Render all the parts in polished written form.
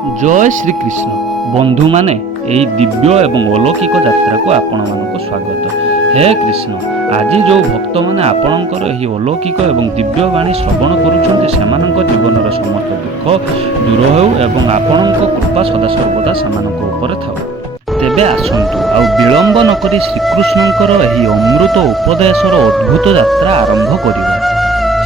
जय श्रीकृष्ण बंधु माने यही दिव्य एवं अलौकिक यात्रा को आपण मानक स्वागत। हे कृष्ण, आज जो भक्त मैंने आपणकर यही अलौकिक एवं दिव्य बाणी श्रवण करुँच जीवन समस्त दुख दूर हो एवं आपण कृपा सदासर्वदा से था। तेबे आसतु आ विलंब नक श्रीकृष्णकर यही अमृत उपदेशर अद्भुत यात्रा आरंभ करिबा।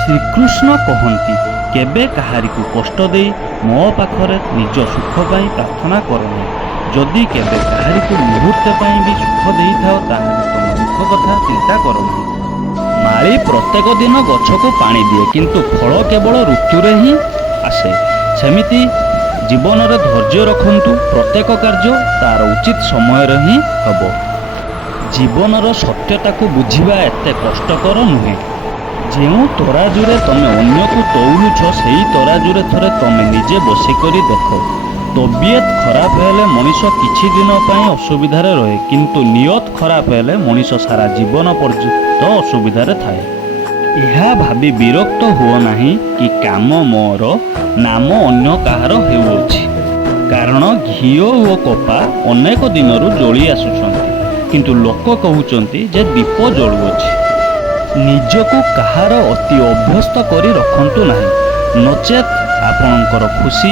श्रीकृष्ण कहती केबे कहारी को कष्ट दे मो पाखरे निज सुख पाई प्रार्थना करना। जदि केबे कहारी को मुहूर्ते पाई भी सुख दे थाओ ताहले तुम दुख कथा चिंता करना। माली प्रत्येक दिन गछ को पानी दिए किंतु फल केवल ऋतुरे ही आसे। सेमिति जीवन में धैर्य रखंतु, प्रत्येक कार्य तार उचित समय ही हब। जीवनर सत्यता को बुझिबा एते कष्टकर नुहे। जो तराजुरे तमें अन्य को तौलुछ से तराजुरे थरे तमें निजे बसिकरी देख। तबियत खराब हेले मनीष किछि दिन पाई असुविधार रहे किंतु नियत खराब हेले मनीष सारा जीवन पर्यंत असुविधार थाए। यह भावी विरक्त हुओ नहीं कि काम मोर नाम अन्य कहार हेउछि। कारण घीओ और कपा अनेक दिनरू जली आसुछंती किंतु लोक कहउचंती जे दीप जलुछि। निजको कहार अति अभ्यस्त करी रखंतु नहीं, नचेत आपणकर खुशी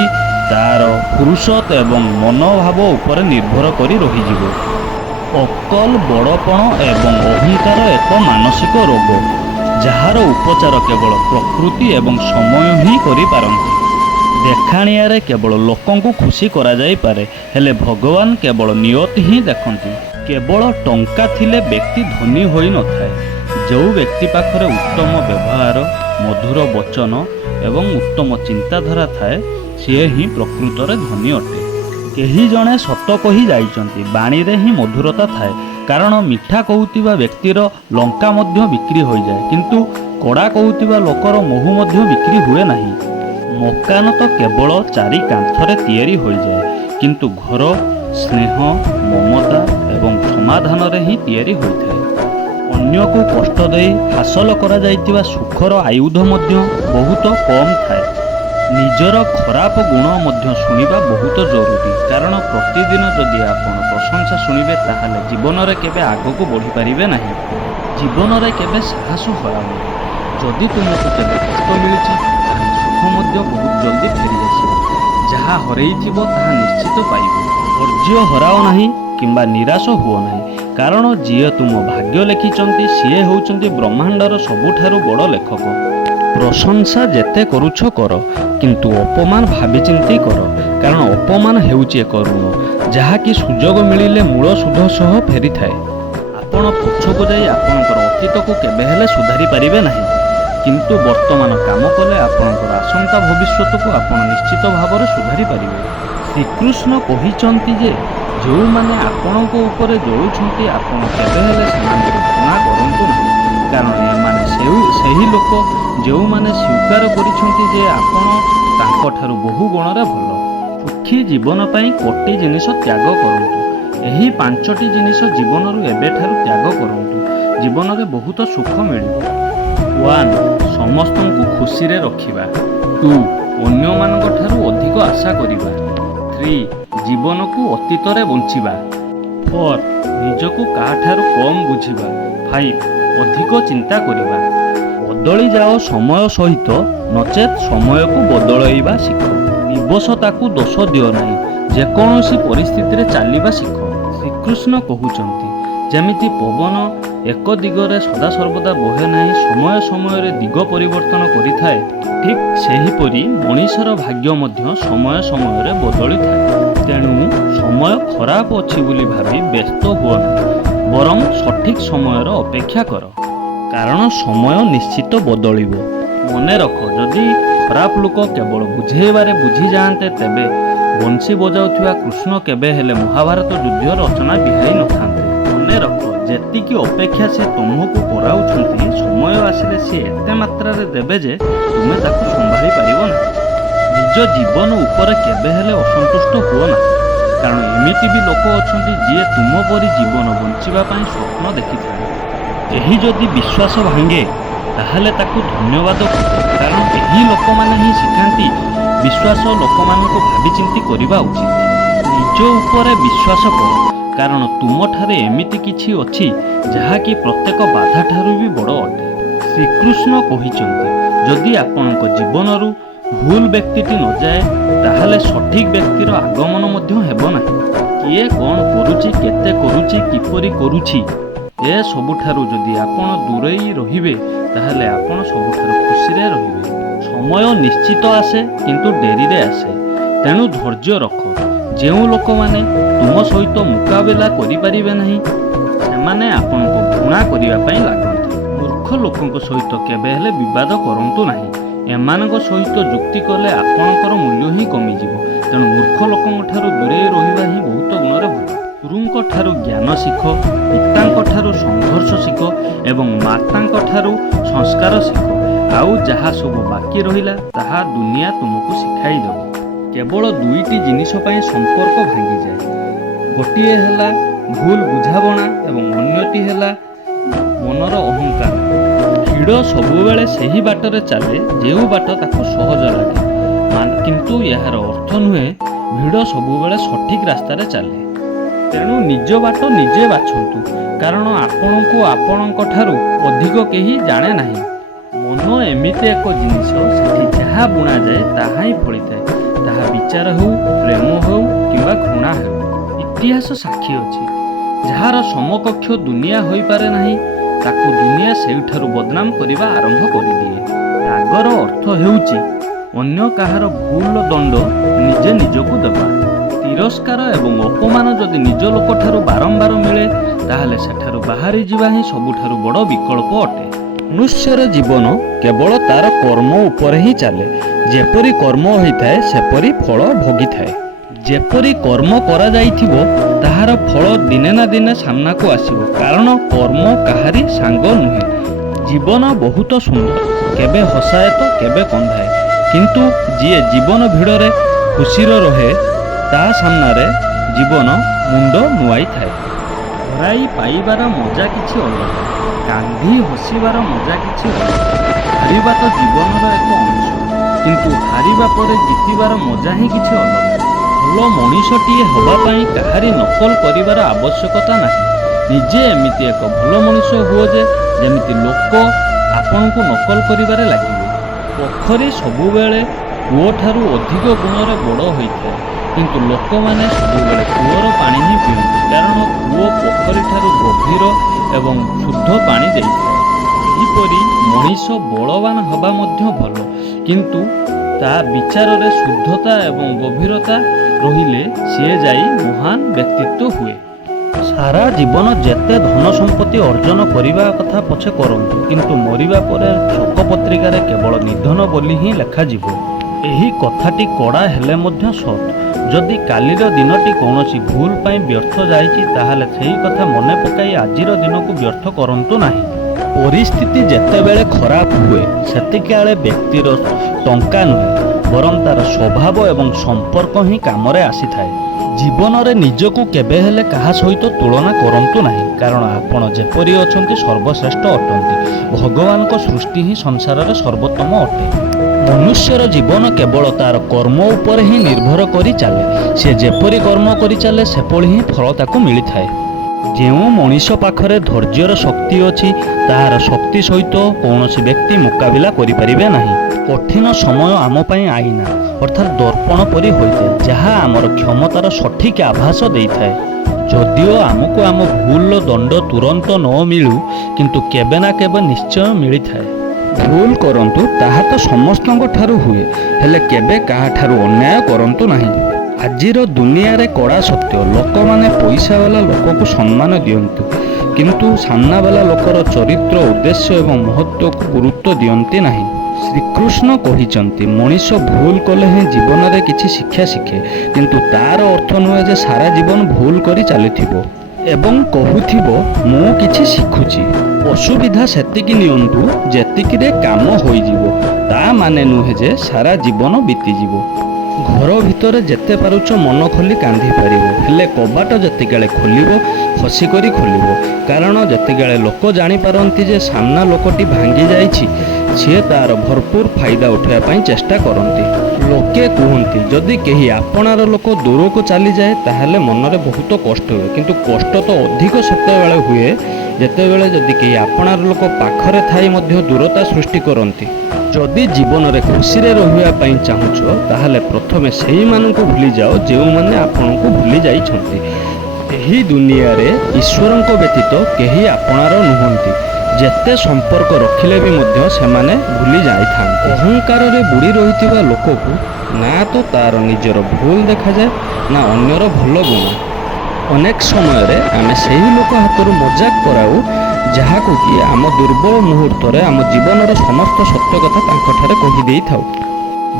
तार पुरुषत एवं मनोभाव उपर निर्भर करी रहीजिबो। अकल बड़पण एवं अहंकार एक मानसिक रोग जार उपचार केवल प्रकृति एवं समय ही करि पारंती। देखाणियारे केवल लोकंकु खुशी करा जाई पारे हेले भगवान केवल नियत ही देखंती। केवल टंका थिले व्यक्ति धनी होई न थाए। जो व्यक्ति पाखरे उत्तम व्यवहार, मधुर वचन एवं उत्तम चिंताधारा थाए सी ही प्रकृत धनी अटे। केही जणे सत कही जाइचंती बाणी रे ही मधुरता थाए। कारण मिठा कहूतिबा व्यक्तिर लंका मध्य बिक्री हो जाए किंतु कड़ा कहूतिबा लोकर मोहु मध्य बिक्री हुए नहीं। मकान तो केवल चारि कांथरे तैयारी हो जाए किंतु घर स्नेह, ममता एवं समाधान रे ही तैयारी होइथाए। अन्य को कष्ट दे हासिल करा जाइतिबा सुखर आयुध मध्य बहुत कम थाए। निजर खराब गुण मध्य शुणिबा बहुत जरूरी। कारण प्रतिदिन जदि आपण प्रशंसा शुणिबे ताहाले जीवन रे केबे आगको बढ़ी पारिबे नहीं। जीवन रे केबे साहस हराबे। जदि तुमको केबे कष्ट मिलुछि ताहाले सुख मध्य बहुत जल्दी फेरी आसीबो। जहा हरैथिबो ताहा निश्चित पाइबो। धैर्य हराओ नहीं किंबा निराश हुओ नहीं। कारण जी तुम भाग्य लेखिचंती सीए होउचंती ब्रह्मांडर सबुठारु बड़ लेखक। प्रशंसा जेते करुछ कर किंतु अपमान भावी चिंती कर। कारण अपमान हेउची एक ऋण जहाँकि सुजोग मिलिले मूल सुध सह फेरी थाए। आपण पछकु जाई आपणकर अतीत को केबे हेले सुधारी पारिबे नाही किंतु वर्तमान काम कले आपणकर आसंता भविष्यत को आपण निश्चित भाव में सुधारी पारिबे। श्रीकृष्ण कहिचंती जे जो माने आपण को ऊपर जळुछंती आपण केबे हेले सेमानकर घृणा करंतु नाही। कारण एमाने सेही लोक जो माने स्वीकार करिछंती जे आपण तांको ठारू बहु गुणरे भल। सुखी जीवन पाई कोटी जिनिस त्याग करंतु। एही पांचटी जिनिस जीवनरु एबे ठारू त्याग करंतु। जीवन रे बहुत सुख मिलिबो। 1 समस्तंकु खुशी रे रखिबा। 2 अन्य मानक ठारू अधिक आशा करिबा। 3 जीवन को अतीत रे बंचिबा। 4 निजको काठारू कम बुझिबा। 5 अधिक चिंता करिबा। बदली जाओ समय सहित नचेत समय को बदलैबा शिख। निबसता को दोष दियो नहीं, जेकोसी परिस्थिति रे चालिबा शिख। श्रीकृष्ण कहउचंती जेमिति पवन एक दिगरे सदा सर्वदा बहे नहीं, समय समय रे दिग परिवर्तन करिथाए, ठीक सेहीपरि मनीषर भाग्य मध्य समय समय रे बदली थाए। तेणु समय खराब अछि बोली भाबी व्यस्त हुओ नहीं, बरं सठिक समयर अपेक्षा कर। कारण समय निश्चित बदलिबो। मने रख जदि खराब लोक केवल बुझेबारे बुझी जाते तेबे बंशी बजाउथिबा कृष्ण केबे हेले महाभारत युद्ध रचना बिहाई नथांते। मने रख जेतिकी अपेक्षा से तुमको कराउछंती समय आसिले से एते मात्रा रे देबे जे तुमे ताकू संभाली पारिबो ना। निज जीवन उपर केबे हेले असंतुष्ट हुओ ना। कारण एमिति भी लोक अछंती जे तुम परी जीवन बंचिबा पई स्वप्न देखिथाय। एही जदि विश्वास भांगे ताहले ताकू धन्यवाद। कारण एही लोक माने ही शिखांती ବିଶ୍ୱାସ ଲୋକମାନଙ୍କୁ ଭାବିଚିନ୍ତି କରିବା ଉଚିତ। ନିଜ ଉପରେ ବିଶ୍ୱାସ କର, କାରଣ ତୁମଠାରେ ଏମିତି କିଛି ଅଛି ଯାହାକି ପ୍ରତ୍ୟେକ ବାଧା ଠାରୁ ବି ବଡ଼ ଅଟେ। ଶ୍ରୀକୃଷ୍ଣ କହିଛନ୍ତି, ଯଦି ଆପଣଙ୍କ ଜୀବନରୁ ଭୁଲ ବ୍ୟକ୍ତିଟି ନଯାଏ ତାହେଲେ ସଠିକ୍ ବ୍ୟକ୍ତିର ଆଗମନ ମଧ୍ୟ ହେବ ନାହିଁ। କିଏ କ'ଣ କରୁଛି, କେତେ କରୁଛି, କିପରି କରୁଛି, ଏସବୁଠାରୁ ଯଦି ଆପଣ ଦୂରେଇ ରହିବେ ତାହେଲେ ଆପଣ ସବୁଠାରୁ ଖୁସିରେ ରହିବେ। ସମୟ ନିଶ୍ଚିତ ଆସେ, କିନ୍ତୁ ଡେରିରେ ଆସେ। ତେଣୁ ଧୈର୍ଯ୍ୟ ରଖ। ଯେଉଁ ଲୋକମାନେ ତୁମ ସହିତ ମୁକାବିଲା କରିପାରିବେ ନାହିଁ ସେମାନେ ଆପଣଙ୍କୁ ଘୃଣା କରିବା ପାଇଁ ଲାଗନ୍ତି। ମୂର୍ଖ ଲୋକଙ୍କ ସହିତ କେବେ ହେଲେ ବିବାଦ କରନ୍ତୁ ନାହିଁ। ଏମାନଙ୍କ ସହିତ ଯୁକ୍ତି କଲେ ଆପଣଙ୍କର ମୂଲ୍ୟ ହିଁ କମିଯିବ। ତେଣୁ ମୂର୍ଖ ଲୋକଙ୍କ ଠାରୁ ଦୂରେଇ ରହିବା ହିଁ ବହୁତ ଗୁଣରେ ଭଲ। ଗୁରୁଙ୍କ ଠାରୁ ଜ୍ଞାନ ଶିଖ, ପିତାଙ୍କ ଠାରୁ ସଂଘର୍ଷ ଶିଖ ଏବଂ ମାତାଙ୍କ ଠାରୁ ସଂସ୍କାର ଶିଖ। ଆଉ ଯାହା ସବୁ ବାକି ରହିଲା ତାହା ଦୁନିଆ ତୁମକୁ ଶିଖାଇ ଦେବ। କେବଳ ଦୁଇଟି ଜିନିଷ ପାଇଁ ସମ୍ପର୍କ ଭାଙ୍ଗିଯାଏ। ଗୋଟିଏ ହେଲା ଭୁଲ ବୁଝାମଣା ଏବଂ ଅନ୍ୟଟି ହେଲା ମନର ଅହଙ୍କାର। ଭିଡ଼ ସବୁବେଳେ ସେହି ବାଟରେ ଚାଲେ ଯେଉଁ ବାଟ ତାକୁ ସହଜ ଲାଗେ, କିନ୍ତୁ ଏହାର ଅର୍ଥ ନୁହେଁ ଭିଡ଼ ସବୁବେଳେ ସଠିକ୍ ରାସ୍ତାରେ ଚାଲେ। ତେଣୁ ନିଜ ବାଟ ନିଜେ ବାଛନ୍ତୁ, କାରଣ ଆପଣଙ୍କୁ ଆପଣଙ୍କ ଠାରୁ ଅଧିକ କେହି ଜାଣେ ନାହିଁ। ମନ ଏମିତି ଏକ ଜିନିଷ, ସେଠି ଯାହା ବୁଣାଯାଏ ତାହା ହିଁ ଫଳିଥାଏ। ତାହା ବିଚାର ହେଉ, ପ୍ରେମ ହେଉ କିମ୍ବା ଘୃଣା ହେଉ। ଇତିହାସ ସାକ୍ଷୀ ଅଛି, ଯାହାର ସମକକ୍ଷ ଦୁନିଆ ହୋଇପାରେ ନାହିଁ ତାକୁ ଦୁନିଆ ସେଇଠାରୁ ବଦନାମ କରିବା ଆରମ୍ଭ କରିଦିଏ। ରାଗର ଅର୍ଥ ହେଉଛି ଅନ୍ୟ କାହାର ଭୁଲ ଦଣ୍ଡ ନିଜେ ନିଜକୁ ଦେବା। ତିରସ୍କାର ଏବଂ ଅପମାନ ଯଦି ନିଜ ଲୋକଠାରୁ ବାରମ୍ବାର ମିଳେ ତାହେଲେ ସେଠାରୁ ବାହାରି ଯିବା ହିଁ ସବୁଠାରୁ ବଡ଼ ବିକଳ୍ପ ଅଟେ। ମନୁଷ୍ୟର ଜୀବନ କେବଳ ତାର କର୍ମ ଉପରେ ହିଁ ଚାଲେ। ଯେପରି କର୍ମ ହୋଇଥାଏ ସେପରି ଫଳ ଭୋଗିଥାଏ। ଯେପରି କର୍ମ କରାଯାଇଥିବ ତାହାର ଫଳ ଦିନେ ନା ଦିନେ ସାମ୍ନାକୁ ଆସିବ, କାରଣ କର୍ମ କାହାରି ସାଙ୍ଗ ନୁହେଁ। ଜୀବନ ବହୁତ ସୁନ୍ଦର, କେବେ ହସାଏ ତ କେବେ କନ୍ଦାଏ, କିନ୍ତୁ ଯିଏ ଜୀବନ ଭିଡ଼ରେ ଖୁସିର ରହେ ତା ସାମ୍ନାରେ ଜୀବନ ମୁଣ୍ଡ ନୁଆଇଥାଏ। ହରାଇ ପାଇବାର ମଜା କିଛି ଅଲଗା, କାନ୍ଦି ହସିବାର ମଜା କିଛି ଅଲଗା। ହାରିବା ତ ଜୀବନର ଏକ ଅଂଶ, କିନ୍ତୁ ହାରିବା ପରେ ଜିତିବାର ମଜା ହିଁ କିଛି ଅଲଗା। ଭଲ ମଣିଷଟିଏ ହେବା ପାଇଁ କାହାରି ନକଲ କରିବାର ଆବଶ୍ୟକତା ନାହିଁ। ନିଜେ ଏମିତି ଏକ ଭଲ ମଣିଷ ହୁଅ ଯେ ଯେମିତି ଲୋକ ଆପଣଙ୍କୁ ନକଲ କରିବାରେ ଲାଗିବେ। ପୋଖରୀ ସବୁବେଳେ କୂଅଠାରୁ ଅଧିକ ଗୁଣରେ ବଡ଼ ହୋଇଥାଏ, କିନ୍ତୁ ଲୋକମାନେ ସବୁବେଳେ କୂଅର ପାଣି ହିଁ ପିଅନ୍ତି, କାରଣ କୂଅ ପୋଖରୀଠାରୁ ଗଭୀର ଏବଂ ଶୁଦ୍ଧ ପାଣି ଦେଇଥାଏ। ଏହିପରି ମଣିଷ ବଳବାନ ହେବା ମଧ୍ୟ ଭଲ, କିନ୍ତୁ ତା ବିଚାରରେ ଶୁଦ୍ଧତା ଏବଂ ଗଭୀରତା ରହିଲେ ସିଏ ଯାଇ ମହାନ ବ୍ୟକ୍ତିତ୍ୱ ହୁଏ। ସାରା ଜୀବନ ଯେତେ ଧନ ସମ୍ପତ୍ତି ଅର୍ଜନ କରିବା କଥା ପଛେ କରନ୍ତୁ, କିନ୍ତୁ ମରିବା ପରେ ଶୋକ ପତ୍ରିକାରେ କେବଳ ନିଧନ ବୋଲି ହିଁ ଲେଖାଯିବ। ଏହି କଥାଟି କଡ଼ା ହେଲେ ମଧ୍ୟ ସତ୍। ଯଦି କାଲିର ଦିନଟି କୌଣସି ଭୁଲ ପାଇଁ ବ୍ୟର୍ଥ ଯାଇଛି ତାହେଲେ ସେହି କଥା ମନେ ପକାଇ ଆଜିର ଦିନକୁ ବ୍ୟର୍ଥ କରନ୍ତୁ ନାହିଁ। ପରିସ୍ଥିତି ଯେତେବେଳେ ଖରାପ ହୁଏ ସେତିକିବେଳେ ବ୍ୟକ୍ତିର ଟଙ୍କା ନୁହେଁ, ବରଂ ତାର ସ୍ୱଭାବ ଏବଂ ସମ୍ପର୍କ ହିଁ କାମରେ ଆସିଥାଏ। ଜୀବନରେ ନିଜକୁ କେବେ ହେଲେ କାହା ସହିତ ତୁଳନା କରନ୍ତୁ ନାହିଁ, କାରଣ ଆପଣ ଯେପରି ଅଛନ୍ତି ସର୍ବଶ୍ରେଷ୍ଠ ଅଟନ୍ତି। ଭଗବାନଙ୍କ ସୃଷ୍ଟି ହିଁ ସଂସାରରେ ସର୍ବୋତ୍ତମ ଅଟେ। ମନୁଷ୍ୟର ଜୀବନ କେବଳ ତାର କର୍ମ ଉପରେ ହିଁ ନିର୍ଭର କରି ଚାଲେ। ସେ ଯେପରି କର୍ମ କରି ଚାଲେ ସେପରି ହିଁ ଫଳ ତାକୁ ମିଳିଥାଏ। ଯେଉଁ ମଣିଷ ପାଖରେ ଧୈର୍ଯ୍ୟର ଶକ୍ତି ଅଛି ତାହାର ଶକ୍ତି ସହିତ କୌଣସି ବ୍ୟକ୍ତି ମୁକାବିଲା କରିପାରିବେ ନାହିଁ। କଠିନ ସମୟ ଆମ ପାଇଁ ଆଇନା ଅର୍ଥାତ୍ ଦର୍ପଣ ପରି ହୋଇଥାଏ, ଯାହା ଆମର କ୍ଷମତାର ସଠିକ୍ ଆଭାସ ଦେଇଥାଏ। ଯଦିଓ ଆମକୁ ଆମ ଭୁଲର ଦଣ୍ଡ ତୁରନ୍ତ ନ ମିଳୁ, କିନ୍ତୁ କେବେ ନା କେବେ ନିଶ୍ଚୟ ମିଳିଥାଏ। ଭୁଲ କରନ୍ତୁ, ତାହା ତ ସମସ୍ତଙ୍କ ଠାରୁ ହୁଏ, ହେଲେ କେବେ କାହାଠାରୁ ଅନ୍ୟାୟ କରନ୍ତୁ ନାହିଁ। ଆଜିର ଦୁନିଆରେ କଡ଼ା ସତ୍ୟ, ଲୋକମାନେ ପଇସାବାଲା ଲୋକକୁ ସମ୍ମାନ ଦିଅନ୍ତି, କିନ୍ତୁ ସାମ୍ନାବାଲା ଲୋକର ଚରିତ୍ର, ଉଦ୍ଦେଶ୍ୟ ଏବଂ ମହତ୍ତ୍ୱକୁ ଗୁରୁତ୍ୱ ଦିଅନ୍ତି ନାହିଁ। ଶ୍ରୀକୃଷ୍ଣ କହିଛନ୍ତି, ମଣିଷ ଭୁଲ କଲେ ହିଁ ଜୀବନରେ କିଛି ଶିକ୍ଷା ଶିଖେ, କିନ୍ତୁ ତାର ଅର୍ଥ ନୁହେଁ ଯେ ସାରା ଜୀବନ ଭୁଲ କରି ଚାଲିଥିବ ଏବଂ କହୁଥିବ ମୁଁ କିଛି ଶିଖୁଛି। ଅସୁବିଧା ସେତିକି ନିଅନ୍ତୁ ଯେତିକିରେ କାମ ହୋଇଯିବ, ତା ମାନେ ନୁହେଁ ଯେ ସାରା ଜୀବନ ବିତିଯିବ। ଘର ଭିତରେ ଯେତେ ପାରୁଛ ମନ ଖୋଲି କାନ୍ଦି ପାରିବ, ହେଲେ କବାଟ ଯେତିକିବେଳେ ଖୋଲିବ ହସିକରି ଖୋଲିବ, କାରଣ ଯେତିକିବେଳେ ଲୋକ ଜାଣିପାରନ୍ତି ଯେ ସାମ୍ନା ଲୋକଟି ଭାଙ୍ଗି ଯାଇଛି ସିଏ ତାର ଭରପୁର ଫାଇଦା ଉଠାଇବା ପାଇଁ ଚେଷ୍ଟା କରନ୍ତି। ଲୋକେ କୁହନ୍ତି ଯଦି କେହି ଆପଣାର ଲୋକ ଦୂରକୁ ଚାଲିଯାଏ ତାହେଲେ ମନରେ ବହୁତ କଷ୍ଟ ହୁଏ, କିନ୍ତୁ କଷ୍ଟ ତ ଅଧିକ ସେତେବେଳେ ହୁଏ ଯେତେବେଳେ ଯଦି କେହି ଆପଣାର ଲୋକ ପାଖରେ ଥାଇ ମଧ୍ୟ ଦୂରତା ସୃଷ୍ଟି କରନ୍ତି। ଯଦି ଜୀବନରେ ଖୁସିରେ ରହିବା ପାଇଁ ଚାହୁଁଛ ତାହେଲେ ପ୍ରଥମେ ସେଇମାନଙ୍କୁ ଭୁଲିଯାଅ ଯେଉଁମାନେ ଆପଣଙ୍କୁ ଭୁଲି ଯାଇଛନ୍ତି। ଏହି ଦୁନିଆରେ ଈଶ୍ୱରଙ୍କ ବ୍ୟତୀତ କେହି ଆପଣାର ନୁହନ୍ତି। ଯେତେ ସମ୍ପର୍କ ରଖିଲେ ବି ମଧ୍ୟ ସେମାନେ ଭୁଲି ଯାଇଥାନ୍ତି। ଅହଙ୍କାରରେ ବୁଡ଼ି ରହିଥିବା ଲୋକକୁ ନା ତ ତାର ନିଜର ଭୁଲ ଦେଖାଯାଏ ନା ଅନ୍ୟର ଭଲ ଗୁଣ। ଅନେକ ସମୟରେ ଆମେ ସେହି ଲୋକ ହାତରୁ ମଜାକ କରାଉ ଯାହାକୁ କି ଆମ ଦୁର୍ବଳ ମୁହୂର୍ତ୍ତରେ ଆମ ଜୀବନର ସମସ୍ତ ସତ୍ୟ କଥା ତାଙ୍କଠାରେ କହିଦେଇଥାଉ।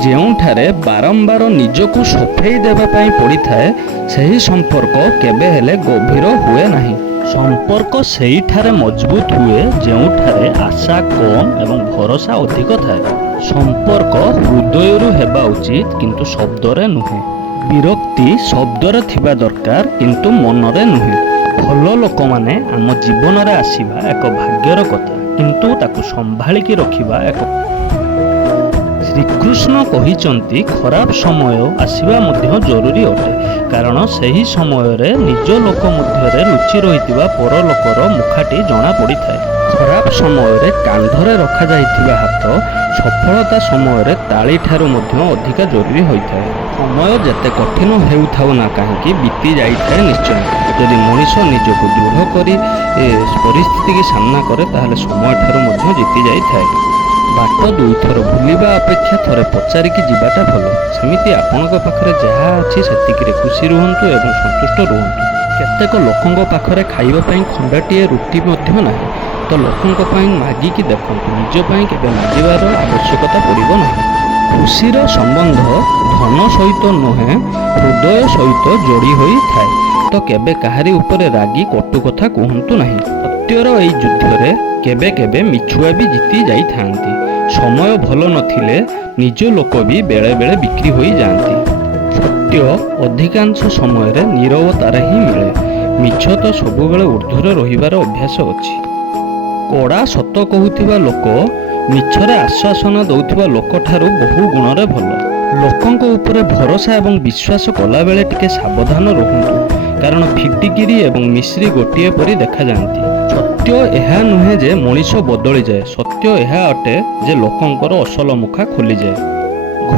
ଯେଉଁଠାରେ ବାରମ୍ବାର ନିଜକୁ ସଫେଇ ଦେବା ପାଇଁ ପଡ଼ିଥାଏ ସେହି ସମ୍ପର୍କ କେବେ ହେଲେ ଗଭୀର ହୁଏ ନାହିଁ। ସମ୍ପର୍କ ସେଇଠାରେ ମଜବୁତ ହୁଏ ଯେଉଁଠାରେ ଆଶା କମ୍ ଏବଂ ଭରସା ଅଧିକ ଥାଏ। ସମ୍ପର୍କ ହୃଦୟରୁ ହେବା ଉଚିତ କିନ୍ତୁ ଶବ୍ଦରେ ନୁହେଁ। ବିରକ୍ତି ଶବ୍ଦରେ ଥିବା ଦରକାର କିନ୍ତୁ ମନରେ ନୁହେଁ। ଭଲ ଲୋକମାନେ ଆମ ଜୀବନରେ ଆସିବା ଏକ ଭାଗ୍ୟର କଥା, କିନ୍ତୁ ତାକୁ ସମ୍ଭାଳିକି ରଖିବା ଏକ। ଶ୍ରୀକୃଷ୍ଣ କହିଛନ୍ତି ଖରାପ ସମୟ ଆସିବା ମଧ୍ୟ ଜରୁରୀ ଅଟେ, କାରଣ ସେହି ସମୟରେ ନିଜ ଲୋକ ମଧ୍ୟରେ ଲୁଚି ରହିଥିବା ପର ଲୋକର ମୁଖାଟି ଜଣାପଡ଼ିଥାଏ। ଖରାପ ସମୟରେ କାନ୍ଧରେ ରଖାଯାଇଥିବା ହାତ ସଫଳତା ସମୟରେ ତାଳିଠାରୁ ମଧ୍ୟ ଅଧିକା ଜରୁରୀ ହୋଇଥାଏ। ସମୟ ଯେତେ କଠିନ ହେଉଥାଉ ନା କାହିଁକି ବିତି ଯାଇଥାଏ ନିଶ୍ଚୟ। ଯଦି ମଣିଷ ନିଜକୁ ଦୃଢ଼ କରି ପରିସ୍ଥିତିକି ସାମ୍ନା କରେ ତାହେଲେ ସମୟଠାରୁ ମଧ୍ୟ ଜିତି ଯାଇଥାଏ। ବାଟ ଦୁଇଥର ଭୁଲିବା ଅପେକ୍ଷା ଥରେ ପଚାରିକି ଯିବାଟା ଭଲ। ସେମିତି ଆପଣଙ୍କ ପାଖରେ ଯାହା ଅଛି ସେତିକିରେ ଖୁସି ରୁହନ୍ତୁ ଏବଂ ସନ୍ତୁଷ୍ଟ ରୁହନ୍ତୁ। କେତେକ ଲୋକଙ୍କ ପାଖରେ ଖାଇବା ପାଇଁ ଖଣ୍ଡାଟିଏ ରୁଟି ମଧ୍ୟ ନାହିଁ, ତ ଲୋକଙ୍କ ପାଇଁ ମାଗିକି ଦେଖନ୍ତୁ, ନିଜ ପାଇଁ କେବେ ମାଗିବାର ଆବଶ୍ୟକତା ପଡ଼ିବ ନାହିଁ। ଖୁସିର ସମ୍ବନ୍ଧ ଧନ ସହିତ ନୁହେଁ ହୃଦୟ ସହିତ ଯୋଡ଼ି ହୋଇଥାଏ। ତ କେବେ କାହାରି ଉପରେ ରାଗି କଟୁ କଥା କୁହନ୍ତୁ ନାହିଁ। ସତ୍ୟର ଏହି ଯୁଦ୍ଧରେ କେବେ କେବେ ମିଛୁଆ ବି ଜିତି ଯାଇଥାନ୍ତି। ସମୟ ଭଲ ନଥିଲେ ନିଜ ଲୋକ ବି ବେଳେବେଳେ ବିକ୍ରି ହୋଇଯାଆନ୍ତି। ସତ୍ୟ ଅଧିକାଂଶ ସମୟରେ ନୀରବତାରେ ହିଁ ମିଳେ। ମିଛ ତ ସବୁବେଳେ ଉର୍ଦ୍ଧ୍ୱରେ ରହିବାର ଅଭ୍ୟାସ ଅଛି। କଡ଼ା ସତ କହୁଥିବା ଲୋକ ମିଛରେ ଆଶ୍ୱାସନା ଦେଉଥିବା ଲୋକଠାରୁ ବହୁ ଗୁଣରେ ଭଲ। ଲୋକଙ୍କ ଉପରେ ଭରସା ଏବଂ ବିଶ୍ୱାସ କଲାବେଳେ ଟିକେ ସାବଧାନ ରୁହନ୍ତୁ, କାରଣ ଫିଟିକିରି ଏବଂ ମିଶ୍ରି ଗୋଟିଏ ପରି ଦେଖାଯାଆନ୍ତି। ସତ୍ୟ ଏହା ନୁହେଁ ଯେ ମଣିଷ ବଦଳିଯାଏ, ସତ୍ୟ ଏହା ଅଟେ ଯେ ଲୋକଙ୍କର ଅସଲ ମୁଖା ଖୋଲିଯାଏ।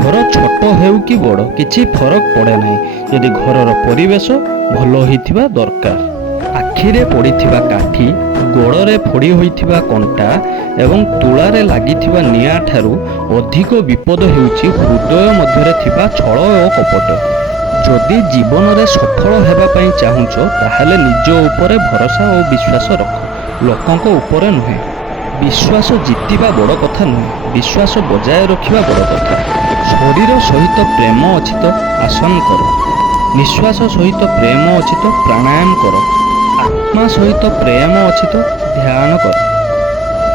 ଘର ଛୋଟ ହେଉ କି ବଡ଼ କିଛି ଫରକ ପଡ଼େ ନାହିଁ ଯଦି ଘରର ପରିବେଶ ଭଲ ହୋଇଥିବା ଦରକାର। ଆଖିରେ ପଡ଼ିଥିବା କାଠି, ଗୋଡ଼ରେ ଫୋଡ଼ି ହୋଇଥିବା କଣ୍ଟା ଏବଂ ତୁଳାରେ ଲାଗିଥିବା ନିଆଁ ଠାରୁ ଅଧିକ ବିପଦ ହେଉଛି ହୃଦୟ ମଧ୍ୟରେ ଥିବା ଛଳ ଓ କପଟ। ଯଦି ଜୀବନରେ ସଫଳ ହେବା ପାଇଁ ଚାହୁଁଛ ତାହେଲେ ନିଜ ଉପରେ ଭରସା ଓ ବିଶ୍ୱାସ ରଖ, ଲୋକଙ୍କ ଉପରେ ନୁହେଁ। ବିଶ୍ୱାସ ଜିତିବା ବଡ଼ କଥା ନୁହେଁ, ବିଶ୍ୱାସ ବଜାୟ ରଖିବା ବଡ଼ କଥା। ଶରୀର ସହିତ ପ୍ରେମ ଅଛି ତ ଆସନ କର, ନିଶ୍ୱାସ ସହିତ ପ୍ରେମ ଅଛି ତ ପ୍ରାଣାୟାମ କର, ଆତ୍ମା ସହିତ ପ୍ରେମ ଅଛି ତ ଧ୍ୟାନ କର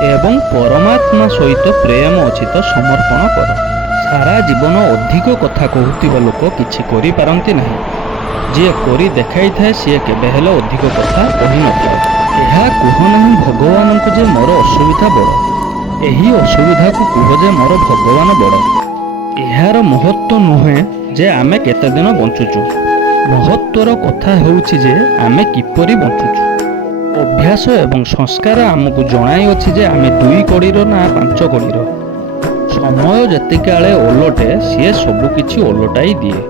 ଏବଂ ପରମାତ୍ମା ସହିତ ପ୍ରେମ ଅଛି ତ ସମର୍ପଣ କର। ସାରା ଜୀବନ ଅଧିକ କଥା କହୁଥିବା ଲୋକ କିଛି କରିପାରନ୍ତି ନାହିଁ। ଯିଏ କରି ଦେଖାଇଥାଏ ସିଏ କେବେ ହେଲେ ଅଧିକ କଥା କହିନଥାଏ। ଏହା କୁହ ନାହିଁ ଭଗବାନଙ୍କୁ ଯେ ମୋର ଅସୁବିଧା ବଡ଼, ଏହି ଅସୁବିଧାକୁ କୁହ ଯେ ମୋର ଭଗବାନ ବଡ଼। ଏହାର ମହତ୍ତ୍ୱ ନୁହେଁ ଯେ ଆମେ କେତେ ଦିନ ବଞ୍ଚୁଛୁ, ମହତ୍ତ୍ୱର କଥା ହେଉଛି ଯେ ଆମେ କିପରି ବଞ୍ଚୁଛୁ। ଅଭ୍ୟାସ ଏବଂ ସଂସ୍କାର ଆମକୁ ଜଣାଇଅଛି ଯେ ଆମେ 2 କଡ଼ିର ନା 5 କଡ଼ିର। ସମୟ ଯେତିକାଳେ ଓଲଟେ ସିଏ ସବୁକିଛି ଓଲଟାଇ ଦିଏ।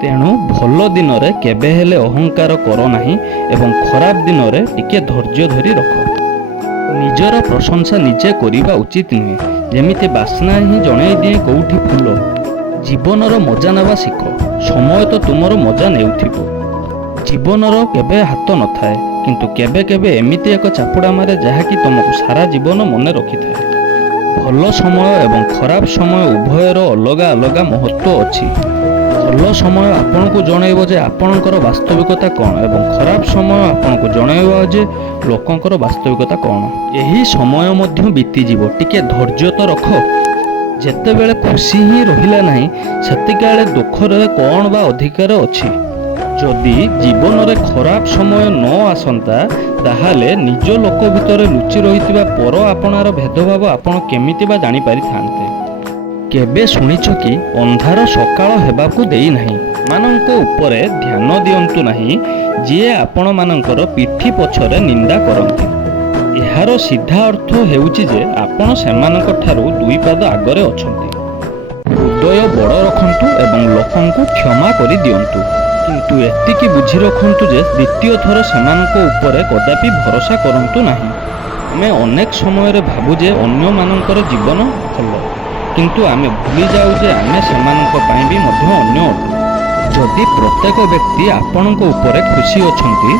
ତେଣୁ ଭଲ ଦିନରେ କେବେ ହେଲେ ଅହଙ୍କାର କର ନାହିଁ ଏବଂ ଖରାପ ଦିନରେ ଟିକେ ଧୈର୍ଯ୍ୟ ଧରି ରଖ। ନିଜର ପ୍ରଶଂସା ନିଜେ କରିବା ଉଚିତ ନୁହେଁ, ଯେମିତି ବାସ୍ନା ହିଁ ଜଣାଇ ଦିଏ କେଉଁଠି ଫୁଲ। ଜୀବନର ମଜା ନେବା ଶିଖ, ସମୟ ତ ତୁମର ମଜା ନେଉଥିବ। ଜୀବନର କେବେ ହାତ ନଥାଏ, କିନ୍ତୁ କେବେ କେବେ ଏମିତି ଏକ ଚାପୁଡ଼ା ମାରେ ଯାହାକି ତୁମକୁ ସାରା ଜୀବନ ମନେ ରଖିଥାଏ। ଭଲ ସମୟ ଏବଂ ଖରାପ ସମୟ ଉଭୟର ଅଲଗା ଅଲଗା ମହତ୍ତ୍ୱ ଅଛି। ଭଲ ସମୟ ଆପଣଙ୍କୁ ଜଣାଇବ ଯେ ଆପଣଙ୍କର ବାସ୍ତବିକତା କ'ଣ ଏବଂ ଖରାପ ସମୟ ଆପଣଙ୍କୁ ଜଣାଇବ ଯେ ଲୋକଙ୍କର ବାସ୍ତବିକତା କ'ଣ। ଏହି ସମୟ ମଧ୍ୟ ବିତିଯିବ, ଟିକେ ଧୈର୍ଯ୍ୟ ତ ରଖ। ଯେତେବେଳେ ଖୁସି ହିଁ ରହିଲା ନାହିଁ ସେତିକାବେଳେ ଦୁଃଖରେ କ'ଣ ବା ଅଧିକାର ଅଛି। ଯଦି ଜୀବନରେ ଖରାପ ସମୟ ନ ଆସନ୍ତା ତାହେଲେ ନିଜ ଲୋକ ଭିତରେ ଲୁଚି ରହିଥିବା ପର ଆପଣାର ଭେଦଭାବ ଆପଣ କେମିତି ବା ଜାଣିପାରିଥାନ୍ତେ। କେବେ ଶୁଣିଛ କି ଅନ୍ଧାର ସକାଳ ହେବାକୁ ଦେଇନାହିଁ? ମାନଙ୍କ ଉପରେ ଧ୍ୟାନ ଦିଅନ୍ତୁ ନାହିଁ, ଯିଏ ଆପଣମାନଙ୍କର ପିଠି ପଛରେ ନିନ୍ଦା କରନ୍ତି। ଏହାର ସିଧା ଅର୍ଥ ହେଉଛି ଯେ ଆପଣ ସେମାନଙ୍କ ଠାରୁ 2 ପାଦ ଆଗରେ ଅଛନ୍ତି। ହୃଦୟ ବଡ଼ ରଖନ୍ତୁ ଏବଂ ଲୋକଙ୍କୁ କ୍ଷମା କରିଦିଅନ୍ତୁ। କିନ୍ତୁ ଏତିକି ବୁଝି ରଖନ୍ତୁ ଯେ ଦ୍ୱିତୀୟ ଥର ସେମାନଙ୍କ ଉପରେ କଦାପି ଭରସା କରନ୍ତୁ ନାହିଁ। ଆମେ ଅନେକ ସମୟରେ ଭାବୁ ଯେ ଅନ୍ୟମାନଙ୍କର ଜୀବନ ଭଲ, କିନ୍ତୁ ଆମେ ଭୁଲି ଯାଉ ଯେ ଆମେ ସେମାନଙ୍କ ପାଇଁ ବି ମଧ୍ୟ ଅନ୍ୟ ଅଟୁ। ଯଦି ପ୍ରତ୍ୟେକ ବ୍ୟକ୍ତି ଆପଣଙ୍କ ଉପରେ ଖୁସି ଅଛନ୍ତି,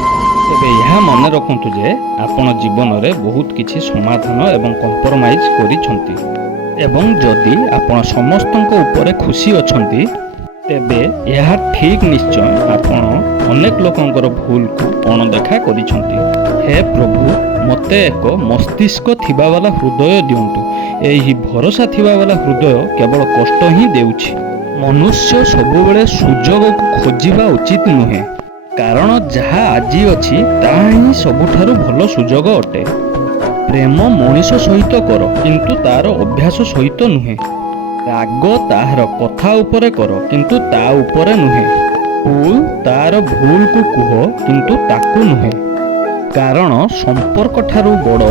ତେବେ ଏହା ମନେ ରଖନ୍ତୁ ଯେ ଆପଣ ଜୀବନରେ ବହୁତ କିଛି ସମାଧାନ ଏବଂ କମ୍ପ୍ରମାଇଜ୍ କରିଛନ୍ତି। ଏବଂ ଯଦି ଆପଣ ସମସ୍ତଙ୍କ ଉପରେ ଖୁସି ଅଛନ୍ତି, ତେବେ ଏହା ଠିକ୍ ନିଶ୍ଚୟ ଆପଣ ଅନେକ ଲୋକଙ୍କର ଭୁଲକୁ ଅଣଦେଖା କରିଛନ୍ତି। ହେ ପ୍ରଭୁ, ମୋତେ ଏକ ମସ୍ତିଷ୍କ ଥିବାବାଲା ହୃଦୟ ଦିଅନ୍ତୁ। ଏହି ଭରସା ଥିବାବାଲା ହୃଦୟ କେବଳ କଷ୍ଟ ହିଁ ଦେଉଛି। ମନୁଷ୍ୟ ସବୁବେଳେ ସୁଯୋଗକୁ ଖୋଜିବା ଉଚିତ ନୁହେଁ, କାରଣ ଯାହା ଆଜି ଅଛି ତାହା ହିଁ ସବୁଠାରୁ ଭଲ ସୁଯୋଗ ଅଟେ। ପ୍ରେମ ମଣିଷ ସହିତ କର, କିନ୍ତୁ ତାର ଅଭ୍ୟାସ ସହିତ ନୁହେଁ। ରାଗ ତାହାର କଥା ଉପରେ କର, କିନ୍ତୁ ତା ଉପରେ ନୁହେଁ। ଭୁଲ ତାର ଭୁଲକୁ କୁହ, କିନ୍ତୁ ତାକୁ ନୁହେଁ। କାରଣ ସମ୍ପର୍କଠାରୁ ବଡ଼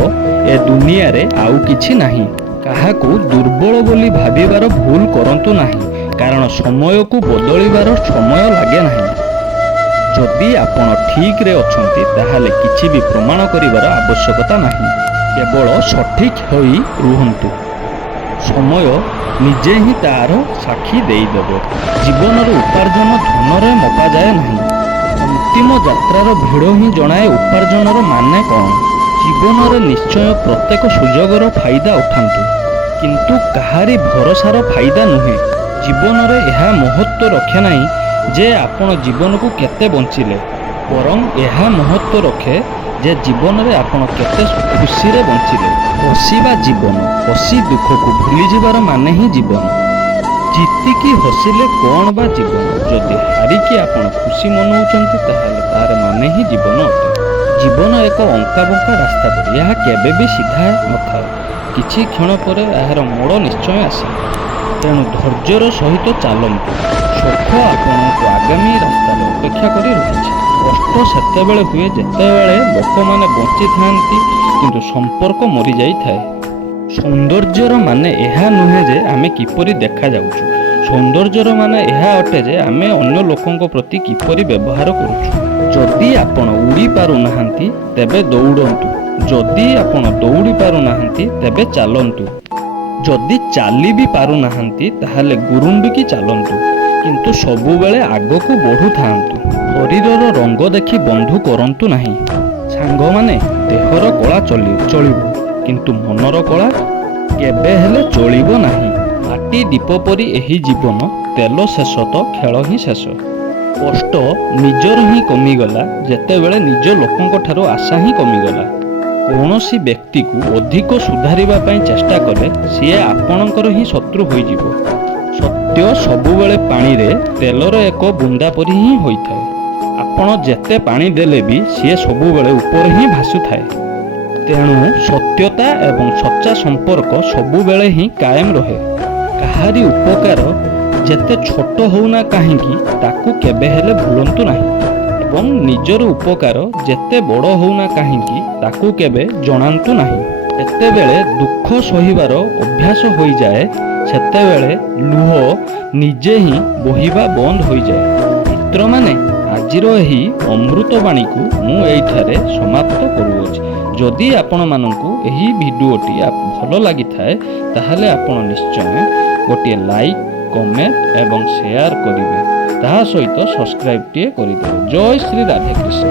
ଏ ଦୁନିଆରେ ଆଉ କିଛି ନାହିଁ। କାହାକୁ ଦୁର୍ବଳ ବୋଲି ଭାବିବାର ଭୁଲ କରନ୍ତୁ ନାହିଁ, କାରଣ ସମୟକୁ ବଦଳିବାର ସମୟ ଲାଗେ ନାହିଁ। ଯଦି ଆପଣ ଠିକରେ ଅଛନ୍ତି, ତାହେଲେ କିଛି ବି ପ୍ରମାଣ କରିବାର ଆବଶ୍ୟକତା ନାହିଁ। କେବଳ ସଠିକ ହୋଇ ରୁହନ୍ତୁ। ସମୟ ନିଜେ ହିଁ ତାର ସାକ୍ଷୀ ଦେଇଦେବ। ଜୀବନର ଉପାର୍ଜନ ଧନରେ ମପାଯାଏ ନାହିଁ। ଅନ୍ତିମ ଯାତ୍ରାର ଭିଡ଼ ହିଁ ଜଣାଏ ଉପାର୍ଜନର ମାନେ କ'ଣ। ଜୀବନରେ ନିଶ୍ଚୟ ପ୍ରତ୍ୟେକ ସୁଯୋଗର ଫାଇଦା ଉଠାନ୍ତୁ, କିନ୍ତୁ କାହାରି ଭରସାର ଫାଇଦା ନୁହେଁ। ଜୀବନରେ ଏହା ମହତ୍ତ୍ୱ ରଖେ ନାହିଁ ଯେ ଆପଣ ଜୀବନକୁ କେତେ ବଞ୍ଚିଲେ, ବରଂ ଏହା ମହତ୍ତ୍ୱ ରଖେ ଯେ ଜୀବନରେ ଆପଣ କେତେ ଖୁସିରେ ବଞ୍ଚିଲେ। ହସିବା ଜୀବନ, ହସି ଦୁଃଖକୁ ଭୁଲିଯିବାର ମାନେ ହିଁ ଜୀବନ। ଜିତିକି ହସିଲେ କ'ଣ ବା ଜୀବନ? ଯଦି ହାରିକି ଆପଣ ଖୁସି ମନାଉଛନ୍ତି, ତାହେଲେ ତାର ମାନେ ହିଁ ଜୀବନ ଅଟେ। ଜୀବନ ଏକ ଅଙ୍କାବଙ୍କା ରାସ୍ତା ପରି, ଏହା କେବେ ବି ସିଧା ନଥାଏ। କିଛି କ୍ଷଣ ପରେ ଏହାର ମୋଡ଼ ନିଶ୍ଚୟ ଆସେ। ତେଣୁ ଧୈର୍ଯ୍ୟର ସହିତ ଚାଲନ୍ତୁ। ସୁଖ ଆପଣଙ୍କୁ ଆଗାମୀ ରାସ୍ତାରେ ଅପେକ୍ଷା କରି ରହିଛି। କଷ୍ଟ ସେତେବେଳେ ହୁଏ ଯେତେବେଳେ ଲୋକମାନେ ବଞ୍ଚିଥାନ୍ତି କିନ୍ତୁ ସମ୍ପର୍କ ମରିଯାଇଥାଏ। ସୌନ୍ଦର୍ଯ୍ୟର ମାନେ ଏହା ନୁହେଁ ଯେ ଆମେ କିପରି ଦେଖାଯାଉଛୁ। ସୌନ୍ଦର୍ଯ୍ୟର ମାନେ ଏହା ଅଟେ ଯେ ଆମେ ଅନ୍ୟ ଲୋକଙ୍କ ପ୍ରତି କିପରି ବ୍ୟବହାର କରୁଛୁ। ଯଦି ଆପଣ ଉଡ଼ି ପାରୁନାହାନ୍ତି, ତେବେ ଦୌଡ଼ନ୍ତୁ। ଯଦି ଆପଣ ଦୌଡ଼ି ପାରୁନାହାନ୍ତି, ତେବେ ଚାଲନ୍ତୁ। ଯଦି ଚାଲି ବି ପାରୁନାହାନ୍ତି, ତାହେଲେ ଗୁରୁଣ୍ଡିକି ଚାଲନ୍ତୁ, କିନ୍ତୁ ସବୁବେଳେ ଆଗକୁ ବଢ଼ୁଥାନ୍ତୁ। ଶରୀରର ରଙ୍ଗ ଦେଖି ବନ୍ଧୁ କରନ୍ତୁ ନାହିଁ। ସାଙ୍ଗମାନେ, ଦେହର କଳା ଚଳିବ, କିନ୍ତୁ ମନର କଳା କେବେ ହେଲେ ଚଳିବ ନାହିଁ। ମାଟି ଦୀପ ପରି ଏହି ଜୀବନ, ତେଲ ଶେଷ ତ ଖେଳ ହିଁ ଶେଷ। କଷ୍ଟ ନିଜର ହିଁ କମିଗଲା ଯେତେବେଳେ ନିଜ ଲୋକଙ୍କ ଠାରୁ ଆଶା ହିଁ କମିଗଲା। କୌଣସି ବ୍ୟକ୍ତିକୁ ଅଧିକ ସୁଧାରିବା ପାଇଁ ଚେଷ୍ଟା କଲେ ସିଏ ଆପଣଙ୍କର ହିଁ ଶତ୍ରୁ ହୋଇଯିବ। ସତ୍ୟ ସବୁବେଳେ ପାଣିରେ ତେଲର ଏକ ବୁନ୍ଦା ପରି ହିଁ ହୋଇଥାଏ। ଆପଣ ଯେତେ ପାଣି ଦେଲେ ବି ସିଏ ସବୁବେଳେ ଉପରେ ହିଁ ଭାସୁଥାଏ। ତେଣୁ ସତ୍ୟତା ଏବଂ ସଚ୍ଚା ସମ୍ପର୍କ ସବୁବେଳେ ହିଁ କାଏମ ରହେ। କାହାରି ଉପକାର ଯେତେ ଛୋଟ ହେଉନା କାହିଁକି, ତାକୁ କେବେ ହେଲେ ଭୁଲନ୍ତୁ ନାହିଁ। ଏବଂ ନିଜର ଉପକାର ଯେତେ ବଡ଼ ହେଉନା କାହିଁକି, ତାକୁ କେବେ ଜଣାନ୍ତୁ ନାହିଁ। ଯେତେବେଳେ ଦୁଃଖ ସହିବାର ଅଭ୍ୟାସ ହୋଇଯାଏ, ସେତେବେଳେ ଲୁହ ନିଜେ ହିଁ ବୋହିବା ବନ୍ଦ ହୋଇଯାଏ। ମିତ୍ରମାନେ, ଆଜିର ଏହି ଅମୃତବାଣୀକୁ ମୁଁ ଏଇଠାରେ ସମାପ୍ତ କରୁଅଛି। ଯଦି ଆପଣମାନଙ୍କୁ ଏହି ଭିଡ଼ିଓଟି ଭଲ ଲାଗିଥାଏ, ତାହେଲେ ଆପଣ ନିଶ୍ଚୟ ଗୋଟିଏ ଲାଇକ୍, କମେଣ୍ଟ ଏବଂ ସେୟାର କରିବେ। ତାହା ସହିତ ସବସ୍କ୍ରାଇବ୍ଟିଏ କରିଦେବେ। ଜୟ ଶ୍ରୀ ରାଧେକୃଷ୍ଣ।